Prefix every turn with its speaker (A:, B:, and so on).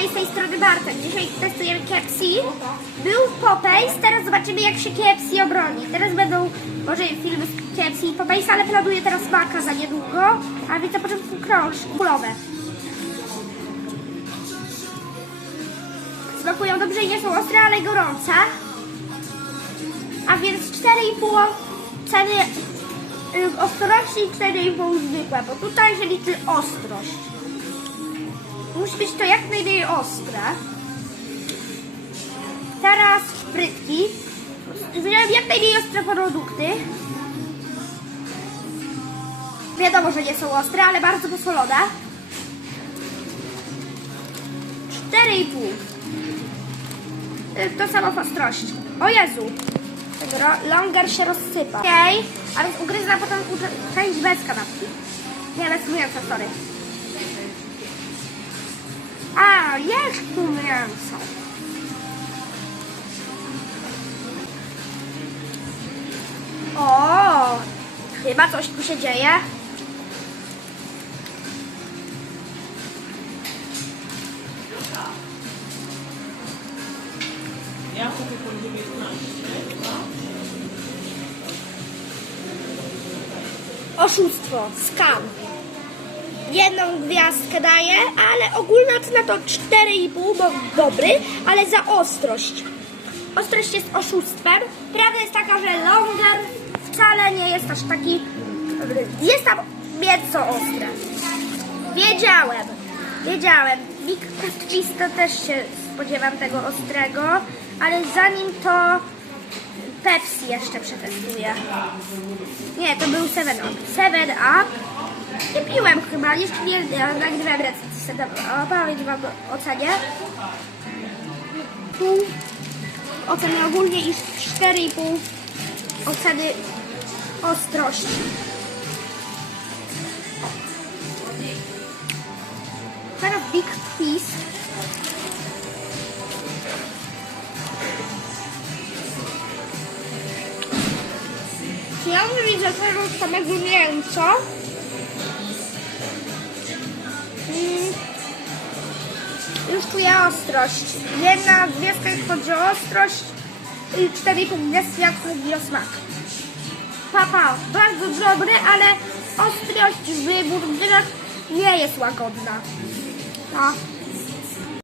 A: Hej, z tej strony Bartek. Dzisiaj testujemy KFC. Był Popeyes, teraz zobaczymy jak się KFC obroni. Teraz będą może filmy z KFC i Popeyes, ale planuję teraz maka za niedługo, a więc na początku krążki kulowe. Smakują dobrze i nie są ostre, ale gorące. A więc 4,5 ceny y, ostrości i 4,5 zwykłe, bo tutaj się liczy ostrość. Musi być to jak najmniej ostre. Teraz frytki. Wziąłem jak najmniej ostre produkty. Wiadomo, że nie są ostre, ale bardzo posolone. 4,5. Y, To samo w ostrości. O Jezu! Ro- Longer się rozsypa. Okej, a więc ugryzę na potem u- część bez kanapki. Nie, bez mięsa, sorry. A, jest tu mięso. O, chyba coś tu się dzieje.
B: Ja kupię po 19.
A: Oszustwo, skam. Jedną gwiazdkę daję, ale ogólna cena to 4,5, bo dobry, ale za ostrość. Ostrość jest oszustwem. Prawda jest taka, że longer wcale nie jest aż taki. Jest tam mięso ostre. Wiedziałem, wiedziałem. Big Cheese też się spodziewam tego ostrego, ale zanim to Pepsi jeszcze przetestuję. Nie, to był 7 Up. 7 Up. Nie piłem chyba, jeszcze nie nagrywałem recenzję 7 Upa, więc wam ocenię. Pół oceny ogólnie i 4,5 oceny ostrości. Teraz Big Piece. Czy ja mieć zaczęło od samego mięsa? Już czuję ostrość. Jedna gwiazdka jak chodzi o ostrość i cztery pół gwiazdki jak chodzi o smak. Papa, bardzo dobry, ale ostrość w burgerach nie jest łagodna. No.